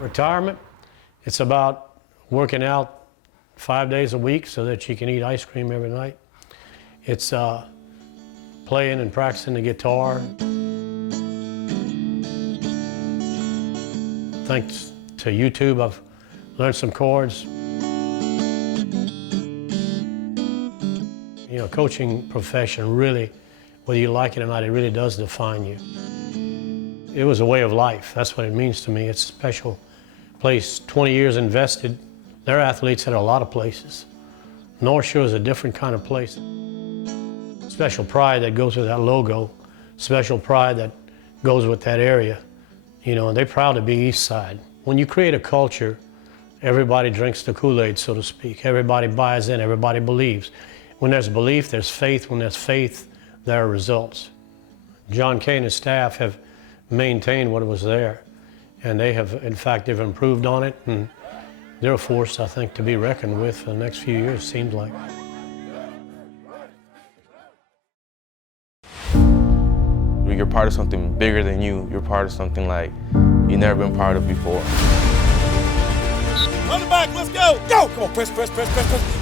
Retirement, it's about working out 5 days a week so that you can eat ice cream every night. It's playing and practicing the guitar. Thanks to YouTube, I've learned some chords. You know, coaching profession really, whether you like it or not, it really does define you. It was a way of life. That's what it means to me. It's a special place. 20 years invested. Their athletes at a lot of places. North Shore is a different kind of place. Special pride that goes with that logo. Special pride that goes with that area. You know, and they're proud to be East Side. When you create a culture, everybody drinks the Kool-Aid, so to speak. Everybody buys in, everybody believes. When there's belief, there's faith. When there's faith, there are results. John Kay and his staff have maintained what was there. And they have, in fact, they've improved on it. And they're a force, I think, to be reckoned with for the next few years, seems like. You're part of something bigger than you. You're part of something like you've never been part of before. Run it back, let's go! Go! Come on, press. Get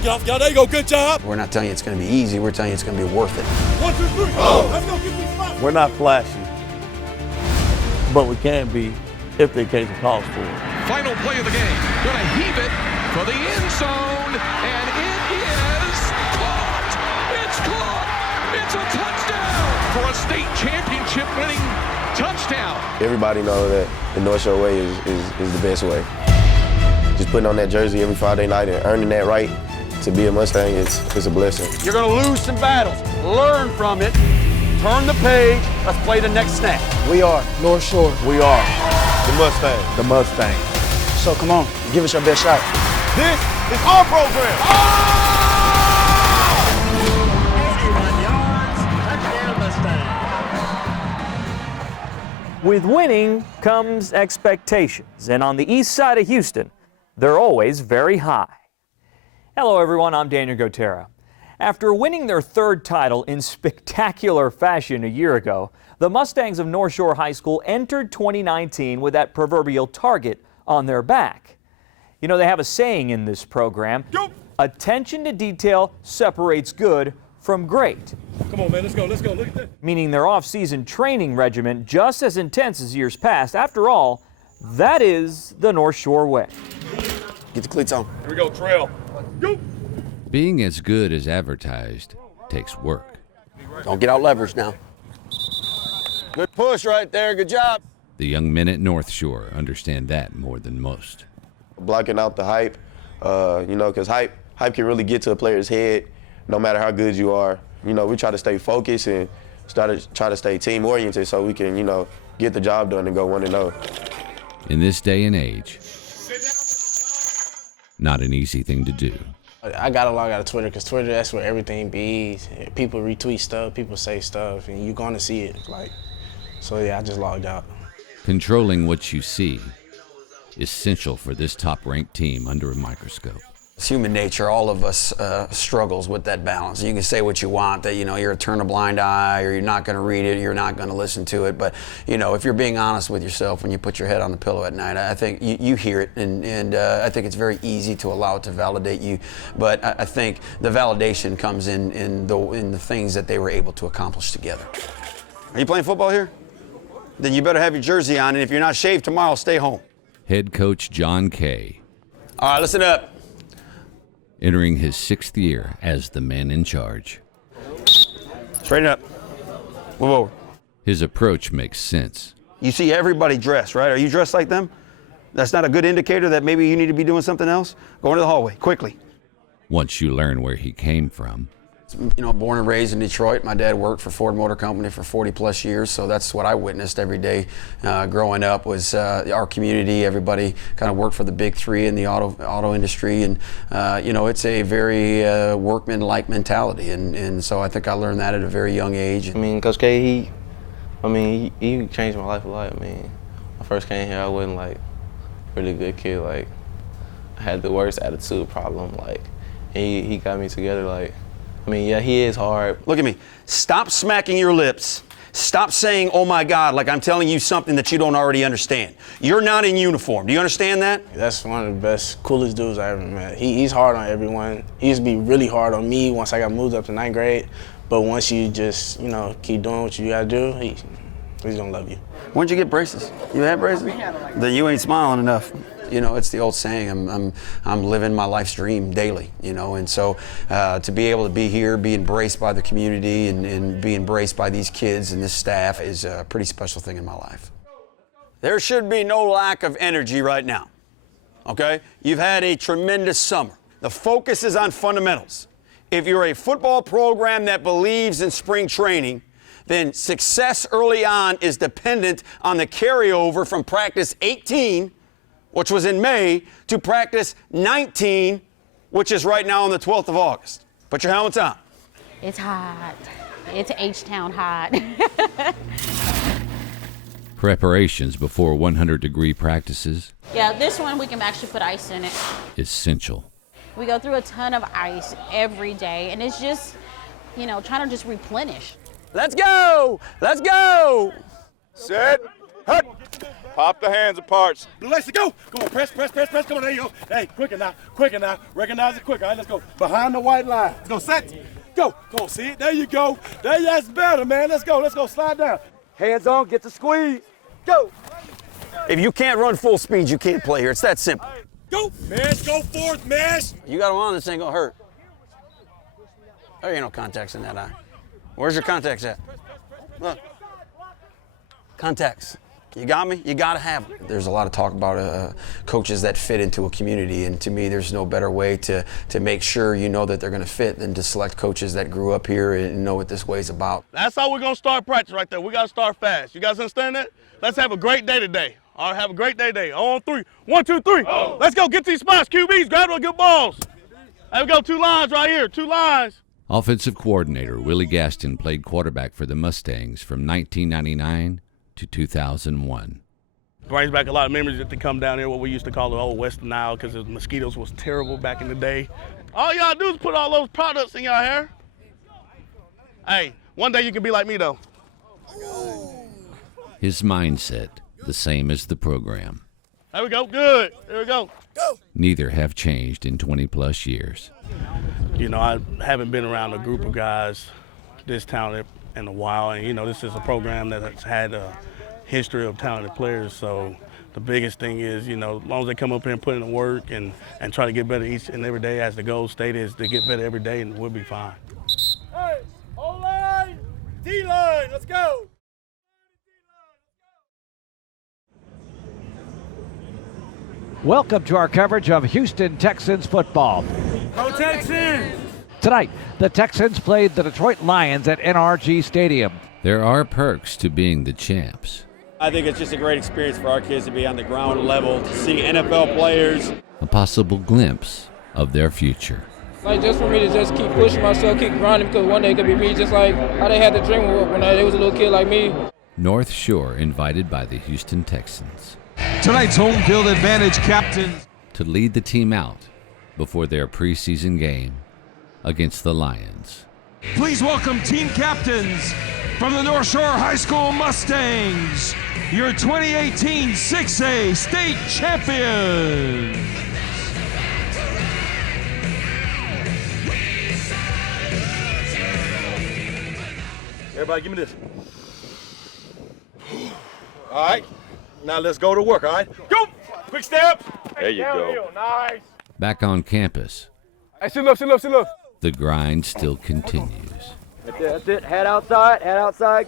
off, there you go, good job! We're not telling you it's going to be easy, we're telling you it's going to be worth it. 1, 2, 3, oh! Let's go, get these spots! We're not flashy, but we can be if the occasion calls for it. Final play of the game. Gonna heave it for the end zone, and it is caught! It's caught! It's a touchdown for a state championship winning touchdown. Everybody knows that the North Shore way is the best way. Just putting on that jersey every Friday night and earning that right to be a Mustang is a blessing. You're gonna lose some battles. Learn from it. Turn the page. Let's play the next snap. We are North Shore. We are The Mustang. the Mustangs. So come on, give us your best shot. This is our program! With winning comes expectations, and on the east side of Houston, they're always very high. Hello everyone, I'm Daniel Gotera. After winning their third title in spectacular fashion a year ago, the Mustangs of North Shore High School entered 2019 with that proverbial target on their back. You know, they have a saying in this program, attention to detail separates good from great. Come on, man, let's go, look at that. Meaning their off-season training regimen just as intense as years past. After all, that is the North Shore way. Get the cleats on. Here we go, trail. Go! Being as good as advertised takes work. Don't get out leveraged now. Good push right there. Good job. The young men at North Shore understand that more than most. Blocking out the hype, you know, because hype can really get to a player's head no matter how good you are. You know, we try to stay focused and try to stay team-oriented so we can, you know, get the job done and go 1-0. In this day and age, not an easy thing to do. I got a log out of Twitter because Twitter, that's where everything be. People retweet stuff, people say stuff, and you're going to see it. So yeah, I just logged out. Controlling what you see, essential for this top-ranked team under a microscope. It's human nature. All of us struggles with that balance. You can say what you want, that, you know, you're a turn a blind eye, or you're not going to read it, you're not going to listen to it. But, you know, if you're being honest with yourself when you put your head on the pillow at night, I think you hear it, and I think it's very easy to allow it to validate you. But I think the validation comes in the things that they were able to accomplish together. Are you playing football here? Then you better have your jersey on, and if you're not shaved tomorrow, stay home. Head coach John Kay. All right, listen up. Entering his 6th year as the man in charge. Straighten up. Move over. His approach makes sense. You see everybody dressed, right? Are you dressed like them? That's not a good indicator that maybe you need to be doing something else? Go into the hallway, quickly. Once you learn where he came from. You know, born and raised in Detroit. My dad worked for Ford Motor Company for 40 plus years, so that's what I witnessed every day growing up was our community. Everybody kind of worked for the big three in the auto industry, and you know, it's a very workman-like mentality, and so I think I learned that at a very young age. I mean, Coach K, he changed my life a lot. I mean, when I first came here, I wasn't like a really good kid. Like, I had the worst attitude problem. Like, and he got me together. Like, I mean, yeah, he is hard. Look at me. Stop smacking your lips. Stop saying, oh my God, like I'm telling you something that you don't already understand. You're not in uniform. Do you understand that? That's one of the best, coolest dudes I ever met. He's hard on everyone. He used to be really hard on me once I got moved up to 9th grade. But once you just, keep doing what you gotta do, he's gonna love you. When'd you get braces? You had braces? Then you ain't smiling enough. It's the old saying, I'm living my life's dream daily, and so to be able to be here, be embraced by the community and be embraced by these kids and this staff is a pretty special thing in my life. There should be no lack of energy right now, okay? You've had a tremendous summer. The focus is on fundamentals. If you're a football program that believes in spring training, then success early on is dependent on the carryover from practice 18, which was in May, to practice 19, which is right now on the 12th of August. Put your helmets on. It's hot. It's H-Town hot. Preparations before 100-degree practices. Yeah, this one we can actually put ice in it. Essential. We go through a ton of ice every day, and it's just, trying to just replenish. Let's go! Let's go! Set. Hut. Pop the hands apart. Let's go. Come on, press. Come on, there you go. Hey, quicker now. Recognize it quicker. All right, let's go. Behind the white line. Let's go, set. Go. Come on, see it? There you go. That's better, man. Let's go. Slide down. Hands on, get the squeeze. Go. If you can't run full speed, you can't play here. It's that simple. Go. Mash, go forth, mash. You got them on, this ain't gonna hurt. There ain't no contacts in that eye. Where's your contacts at? Look. Contacts. You got me? You gotta have them. There's a lot of talk about coaches that fit into a community, and to me, there's no better way to make sure you know that they're gonna fit than to select coaches that grew up here and know what this way's about. That's how we're gonna start practice right there. We gotta start fast. You guys understand that? Let's have a great day today. All right, have a great day today. On 3. 1, 2, 3. Oh. Let's go get these spots. QBs, grab them, good balls. There we go, 2 lines right here, 2 lines. Offensive coordinator Willie Gaston played quarterback for the Mustangs from 1999 to 2001. Brings back a lot of memories that they come down here, what we used to call the old Western Nile, because the mosquitoes was terrible back in the day. All y'all do is put all those products in your hair. Hey, one day you can be like me, though. His mindset, the same as the program. There we go, good. There we go. Go. Neither have changed in 20-plus years. I haven't been around a group of guys this talented in a while, and this is a program that has had a history of talented players, so the biggest thing is, as long as they come up here and put in the work and try to get better each and every day, as the goal state is to get better every day, and we'll be fine. Hey, O-line, D-line, let's go. Welcome to our coverage of Houston Texans football. Go Texans! Tonight, the Texans played the Detroit Lions at NRG Stadium. There are perks to being the champs. I think it's just a great experience for our kids to be on the ground level, to see NFL players. A possible glimpse of their future. Just for me to just keep pushing myself, keep grinding, because one day it could be me, just like how they had the dream when they was a little kid like me. North Shore invited by the Houston Texans. Tonight's home field advantage captains to lead the team out before their preseason game against the Lions. Please welcome team captains from the North Shore High School Mustangs, your 2018 6A state champions. Everybody give me this. All right, now let's go to work, all right? Go! Quick steps. There you go. Nice. Back on campus, Hey, sit up. the grind still continues. That's it. Head outside,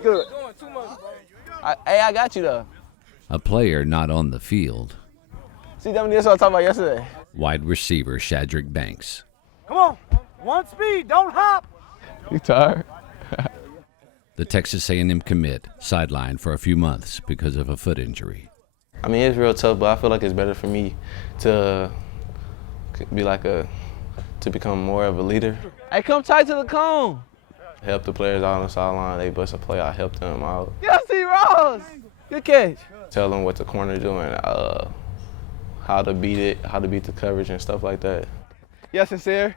good. Hey, I got you, though. A player not on the field. See, that's what I was talking about yesterday. Wide receiver Shadrick Banks. Come on. One speed. Don't hop. You tired? The Texas A&M commit sidelined for a few months because of a foot injury. I mean, it's real tough, but I feel like it's better for me to be to become more of a leader. Hey, come tight to the cone. Help the players out on the sideline. They bust a play, I help them out. Yeah, see Ross. Good catch. Tell them what the corner doing, how to beat it, how to beat the coverage and stuff like that. Yes, sincere.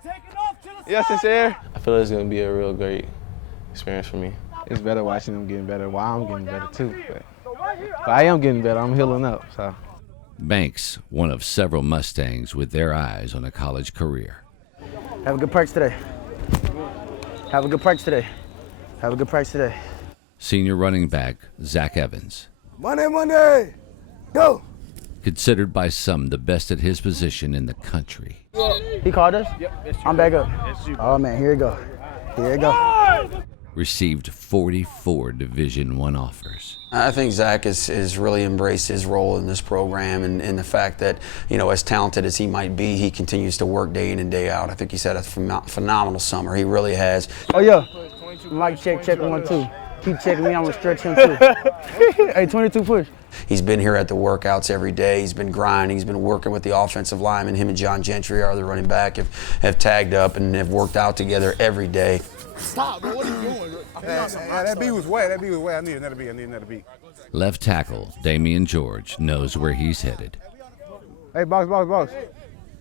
Yes, sincere. I feel like it's gonna be a real great experience for me. it's better watching them getting better while I'm getting better too. But I am getting better. I'm healing up. So. Banks, one of several Mustangs with their eyes on a college career. Have a good practice today. Have a good practice today. Have a good practice today. Senior running back Zach Evans. Monday, go! Considered by some the best at his position in the country. He called us? Yep. I'm back up. Oh man, here you go. Here you go. Received 44 Division I offers. I think Zach has really embraced his role in this program and the fact that, you know, as talented as he might be, he continues to work day in and day out. I think he's had a phenomenal summer. He really has. Oh yeah, Mike check 1, 2. Keep checking me, I'm gonna stretch him too. Hey, 22 push. He's been here at the workouts every day. He's been grinding. He's been working with the offensive lineman. Him and John Gentry, our other running back, have tagged up and have worked out together every day. Stop, bro. What are you doing? That beat was wet. That beat was wet. I need another beat. Left tackle Damian George knows where he's headed. Hey, box.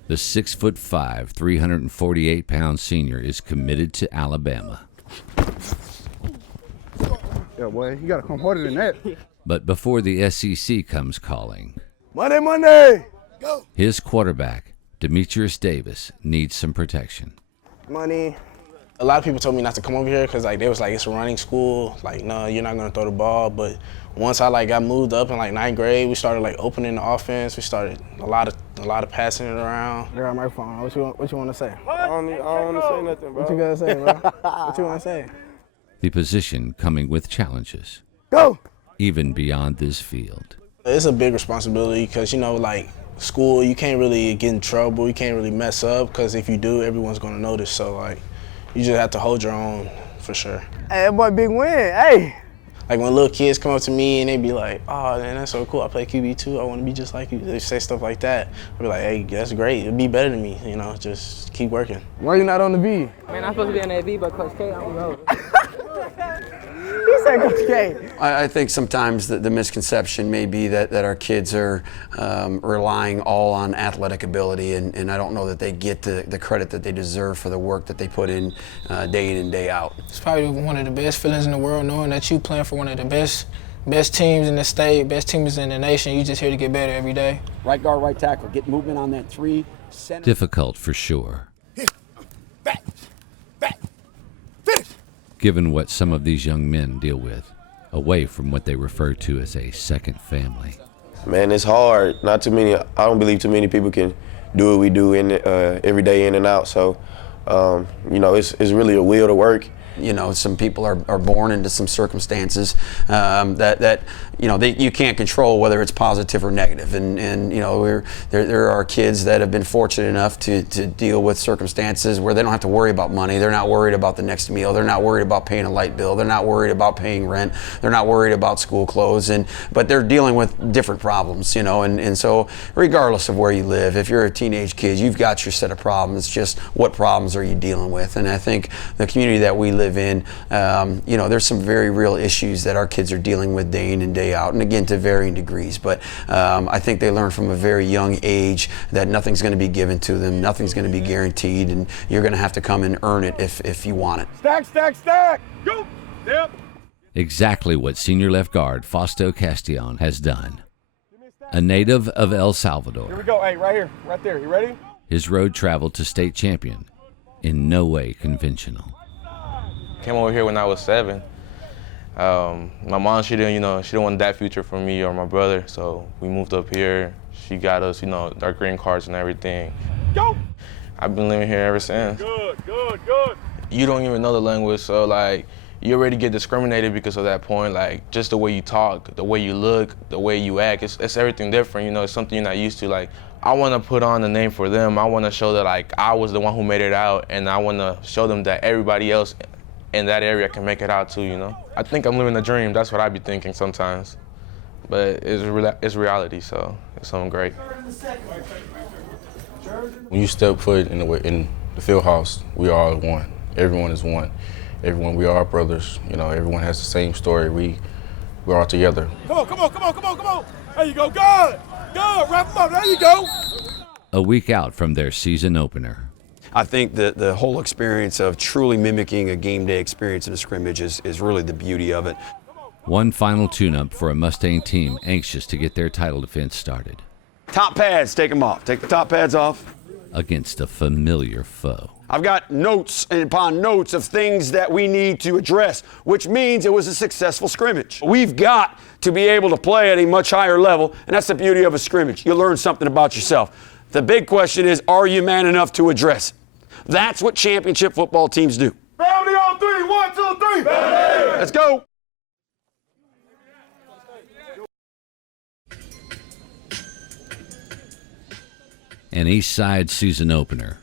The 6'5", 348-pound senior is committed to Alabama. Yeah, boy, you gotta come harder than that. But before the SEC comes calling, Monday, go! His quarterback, Demetrius Davis, needs some protection. Money. A lot of people told me not to come over here because they was like, it's a running school. Like, no, you're not gonna throw the ball. But once I got moved up in 9th grade, we started opening the offense. We started a lot of passing it around. I got a microphone. What you want to say? I don't want to say nothing, bro. What you gotta say, bro? What you want to say? The position coming with challenges. Go! Even beyond this field. It's a big responsibility because, school, you can't really get in trouble. You can't really mess up because if you do, everyone's going to notice. So, you just have to hold your own for sure. Hey, that boy big win, hey! When little kids come up to me and they be like, oh, man, that's so cool. I play QB too. I want to be just like you. They say stuff like that. I be like, hey, that's great. It'll be better than me, just keep working. Why are you not on the B? Man, I'm supposed to be on that B, but Coach K, I don't know. He said Coach K. I think sometimes the misconception may be that our kids are relying all on athletic ability, and I don't know that they get the credit that they deserve for the work that they put in day in and day out. It's probably one of the best feelings in the world, knowing that you playing for one of the best teams in the state, best teams in the nation. You just here to get better every day. Right guard, right tackle. Get movement on that 3. Center. Difficult for sure. Back. Given what some of these young men deal with, away from what they refer to as a second family. Man, it's hard. I don't believe too many people can do what we do every day in and out. So, it's really a will to work. Some people are born into some circumstances that you can't control whether it's positive or negative. And there are kids that have been fortunate enough to deal with circumstances where they don't have to worry about money. They're not worried about the next meal. They're not worried about paying a light bill. They're not worried about paying rent. They're not worried about school clothes. But they're dealing with different problems, and so regardless of where you live, if you're a teenage kid, you've got your set of problems. It's just what problems are you dealing with? And I think the community that we live in, there's some very real issues that our kids are dealing with day in and day out, and again to varying degrees. But I think they learn from a very young age that nothing's going to be given to them, nothing's going to be guaranteed, and you're going to have to come and earn it if you want it. Stack. Go. Yep. Exactly what senior left guard Fausto Castillon has done. A native of El Salvador. Here we go. Hey, right here, right there. You ready? His road travel to state champion, in no way conventional. Came over here when I was 7. My mom, she didn't want that future for me or my brother, so we moved up here. She got us, our green cards and everything. Go! I've been living here ever since. Good. You don't even know the language, so you already get discriminated because of that point. Just the way you talk, the way you look, the way you act, it's everything different. It's something you're not used to. I want to put on the name for them. I want to show that I was the one who made it out, and I want to show them that everybody else in that area can make it out too, I think I'm living a dream. That's what I be thinking sometimes. But it's reality, so it's something great. When you step foot in the field house, we are all one. Everyone is one. We are brothers. Everyone has the same story. We're all together. Come on. There you go. Good. Wrap them up. There you go. A week out from their season opener. I think that the whole experience of truly mimicking a game day experience in a scrimmage is really the beauty of it. One final tune-up for a Mustang team anxious to get their title defense started. Top pads, take them off. Take the top pads off. Against a familiar foe. I've got notes upon notes of things that we need to address, which means it was a successful scrimmage. We've got to be able to play at a much higher level, and that's the beauty of a scrimmage. You learn something about yourself. The big question is, are you man enough to address it? That's what championship football teams do. Family on three, 1, 2, 3. Family. Let's go. An East Side season opener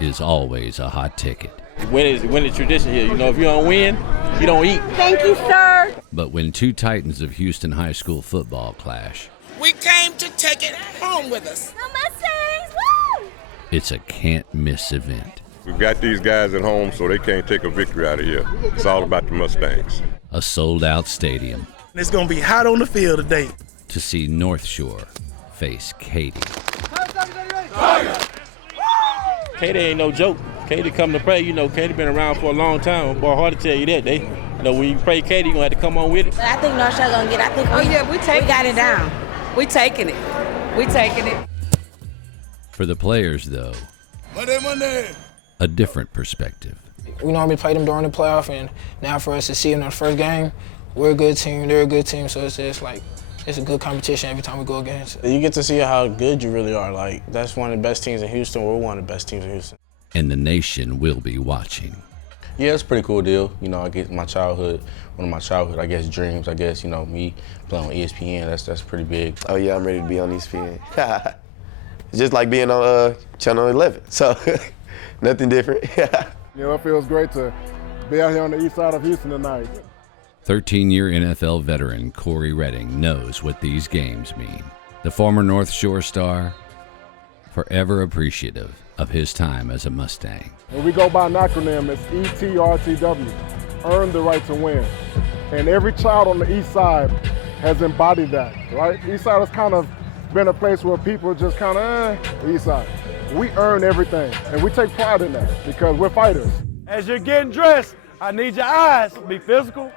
is always a hot ticket. Winning tradition here. You know, if you don't win, you don't eat. Thank you, sir. But when two titans of Houston high school football clash, We came to take it home with us. The Mustangs, woo! it's a can't-miss event. We've got these guys at home, so they can't take a victory out of here. It's all about the Mustangs. A sold-out stadium It's going to be hot on the field today. to see North Shore face Katy. Katy ain't no joke. Katy come to play. You know, Katy been around for a long time. Boy, hard to tell you that. You know, when you play Katy, you gonna have to come on with it. I think North Shore going to get it. I think we got it down. We taking it. We taking it. For the players, though, Monday. a different perspective. We normally play them during the playoff, and now for us to see them in the first game, we're a good team, they're a good team, so it's just like, it's a good competition every time we go against. You get to see how good you really are. Like, that's one of the best teams in Houston. We're one of the best teams in Houston. And the nation will be watching. Yeah, it's a pretty cool deal. You know, I get my childhood, one of my childhood, I guess, dreams. I guess, you know, me playing on ESPN, that's pretty big. Oh yeah, I'm ready to be on ESPN. It's just like being on Channel 11, so nothing different. You know, it feels great to be out here on the east side of Houston tonight. 13-year NFL veteran Corey Redding knows what these games mean. The former North Shore star, forever appreciative of his time as a Mustang. When we go by an acronym, it's ETRTW, earn the right to win. And every child on the east side has embodied that, right? East side has kind of been a place where people just kind of, east side. We earn everything, and we take pride in that because we're fighters. As you're getting dressed, I need your eyes to be physical,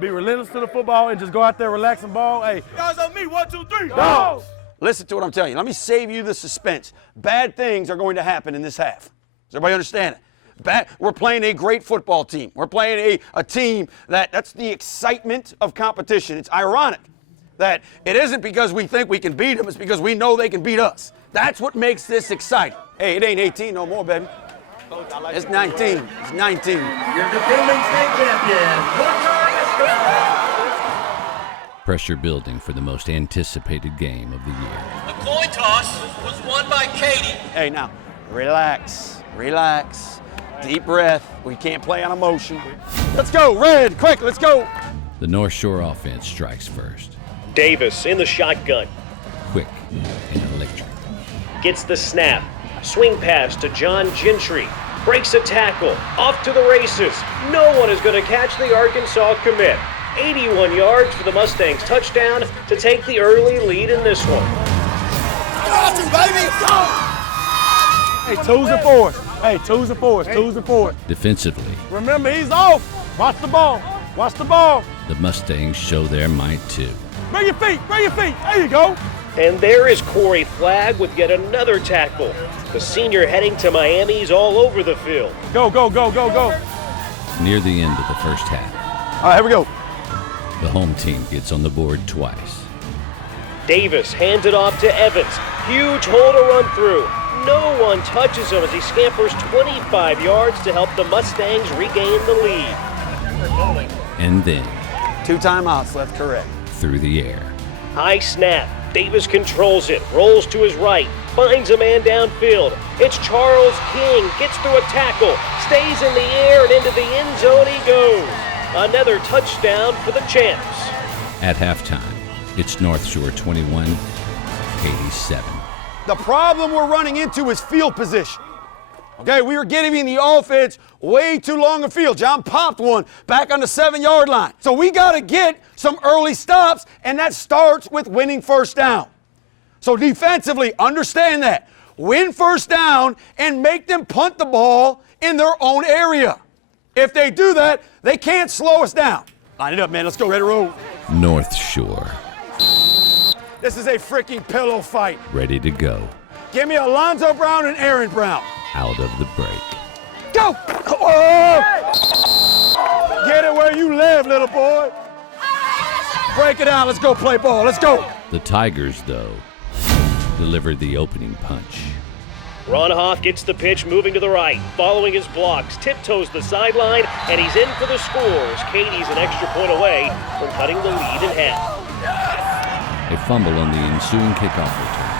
be relentless to the football, and just go out there, relax and ball. Hey, guys on me, 1, 2, 3, dogs! Listen to what I'm telling you. Let me save you the suspense. Bad things are going to happen in this half. Does everybody understand it? We're playing a great football team. We're playing a team that's the excitement of competition. It's ironic that it isn't because we think we can beat them, it's because we know they can beat us. That's what makes this exciting. Hey, it ain't 18 no more, baby. It's 19. It's 19. You're defending state champion. Pressure building for the most anticipated game of the year. The coin toss was won by Katy. Hey, now, relax, relax. Deep breath. We can't play on emotion. Let's go, Red, quick, let's go. The North Shore offense strikes first. Davis in the shotgun. Quick and electric. Gets the snap. Swing pass to John Gentry. Breaks a tackle. Off to the races. No one is going to catch the Arkansas commit. 81 yards for the Mustangs touchdown to take the early lead in this one. Got you, baby! Hey, 2s and 4s. Hey, 2s and 4s, 2s and 4s. Defensively, Remember, he's off. Watch the ball. Watch the ball. the Mustangs show their might too. Bring your feet, bring your feet. There you go. And there is Corey Flagg with yet another tackle. The senior heading to Miami's all over the field. Go, go, go, go, go. Near the end of the first half, All right, here we go. the home team gets on the board twice. Davis hands it off to Evans. Huge hole to run through. No one touches him as he scampers 25 yards to help the Mustangs regain the lead. And then, 2 timeouts left, correct. through the air, High snap. Davis controls it, rolls to his right, finds a man downfield. It's Charles King, gets through a tackle, stays in the air, and into the end zone he goes. Another touchdown for the champs. at halftime, it's North Shore 21, Katy 7. The problem we're running into is field position. Okay, we were giving the offense way too long a field. John popped one back on the 7-yard line. So we got to get some early stops, and that starts with winning first down. So defensively, understand that. win first down, and make them punt the ball in their own area. If they do that, they can't slow us down. Line it up, man. Let's go. Ready to roll. North Shore, This is a freaking pillow fight. ready to go. Give me Alonzo Brown and Aaron Brown. Out of the break. Go! Oh! Get it where you live, little boy. Break it down. Let's go play ball. Let's go. The Tigers, though, delivered the opening punch. Ron Hoff gets the pitch moving to the right, following his blocks, tiptoes the sideline, and he's in for the score as Katie's an extra point away from cutting the lead in half. A fumble on the ensuing kickoff return,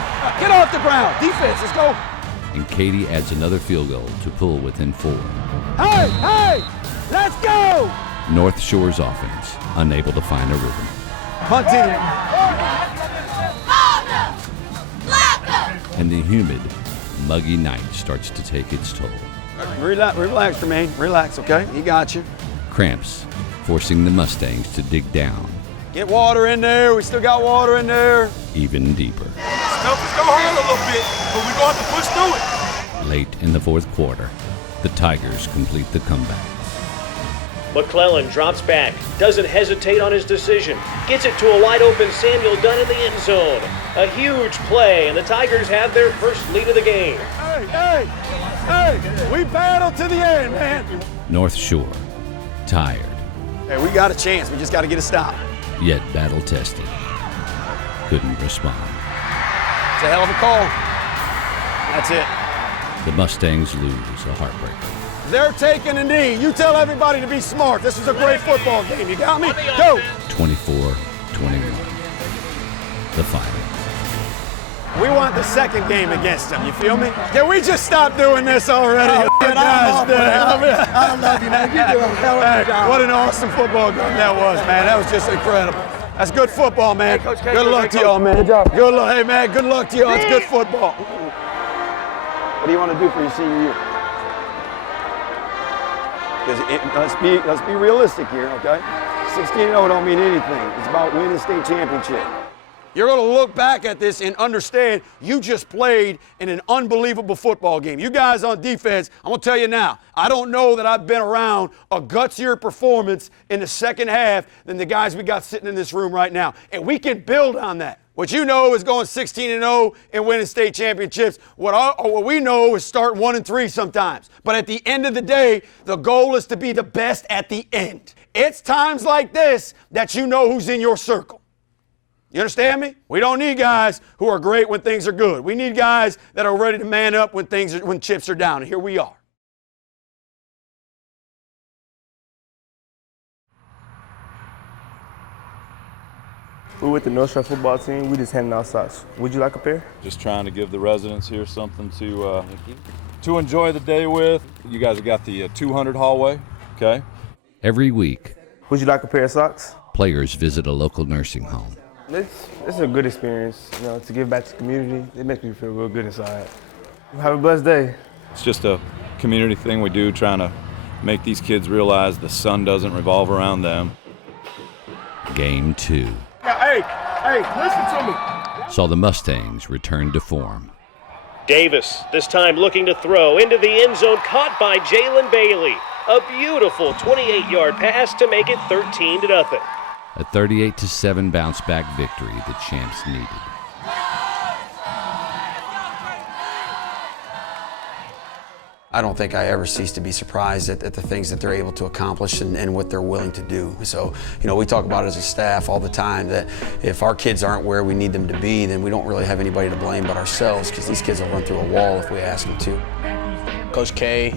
Get off the ground. Defense, let's go. and Katie adds another field goal to pull within 4. Hey, hey, let's go. North Shore's offense unable to find a rhythm. Hunting. And the humid, muggy night starts to take its toll. Relax, Jermaine. Relax, okay? He got you. Cramps forcing the Mustangs to dig down Get water in there. We still got water in there. even deeper. Stuff is going hard a little bit, but we're going to push through it. Late in the fourth quarter, the Tigers complete the comeback. McClellan drops back, doesn't hesitate on his decision, gets it to a wide open Samuel Dunn in the end zone. A huge play, and the Tigers have their first lead of the game. Hey, we battle to the end, man. North Shore, tired, Hey, we got a chance. We just got to get a stop. yet battle-tested, couldn't respond. It's a hell of a call. That's it. The Mustangs lose a heartbreaker. They're taking a knee. You tell everybody to be smart. This was a great football game. You got me? Go. 24-21. The final. We want the second game against them. You feel me? Can we just stop doing this already? I love you, man. You're doing a hell of a job. What an awesome football game that was, man. That was just incredible. That's good football, man. Hey, Coach K, good luck to y'all, man. Good job. Good luck. Hey, man, good luck to y'all. It's good football. What do you want to do for your senior year? Because let's be realistic here, okay? 16-0 don't mean anything. It's about winning state championship. You're going to look back at this and understand you just played in an unbelievable football game. You guys on defense, I'm going to tell you now, I don't know that I've been around a gutsier performance in the second half than the guys we got sitting in this room right now. And we can build on that. What you know is going 16-0 and winning state championships. What we know is start 1-3 sometimes. But at the end of the day, the goal is to be the best at the end. It's times like this that you know who's in your circle. You understand me? We don't need guys who are great when things are good. We need guys that are ready to man up when chips are down. And here we are. We're with the North Shore football team. We just handing out socks. Would you like a pair? Just trying to give the residents here something to enjoy the day with. You guys have got the 200 hallway, okay? Every week, Would you like a pair of socks? players visit a local nursing home. It's a good experience, to give back to the community. It makes me feel real good inside. Have a blessed day. It's just a community thing we do, trying to make these kids realize the sun doesn't revolve around them. Game 2 Hey, listen to me. saw the Mustangs return to form. Davis, this time looking to throw into the end zone, caught by Jalen Bailey. A beautiful 28-yard pass to make it 13-0. A 38-7 bounce-back victory the champs needed. I don't think I ever cease to be surprised at the things that they're able to accomplish and what they're willing to do. So, we talk about as a staff all the time that if our kids aren't where we need them to be, then we don't really have anybody to blame but ourselves, because these kids will run through a wall if we ask them to. Coach K,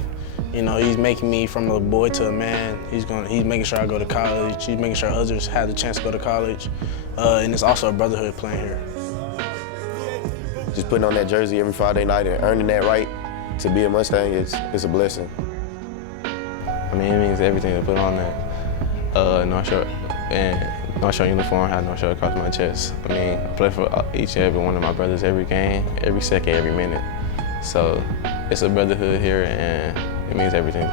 he's making me from a boy to a man. He's making sure I go to college. He's making sure others have the chance to go to college. And it's also a brotherhood playing here. Just putting on that jersey every Friday night and earning that right to be a Mustang is a blessing. I mean, it means everything to put on that North Shore uniform, have North Shore across my chest. I mean, I play for each and every one of my brothers every game, every second, every minute. So it's a brotherhood here, and it means everything.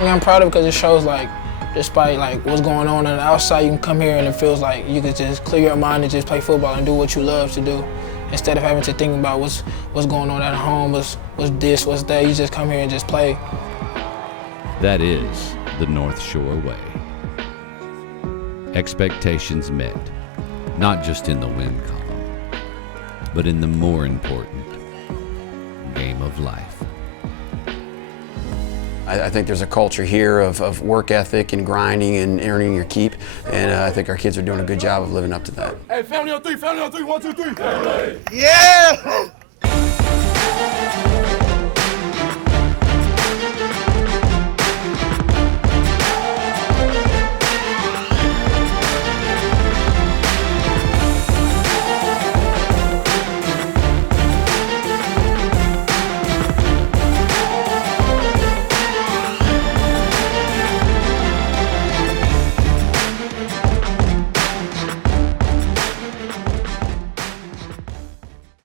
I'm proud of it because it shows despite what's going on the outside, you can come here and it feels like you could just clear your mind and just play football and do what you love to do. instead of having to think about what's going on at home, what's this, what's that. You just come here and just play. That is the North Shore way. Expectations met, not just in the win column, but in the more important game of life. I think there's a culture here of work ethic and grinding and earning your keep, and I think our kids are doing a good job of living up to that. Hey, family on three, 1, 2, 3. Yeah!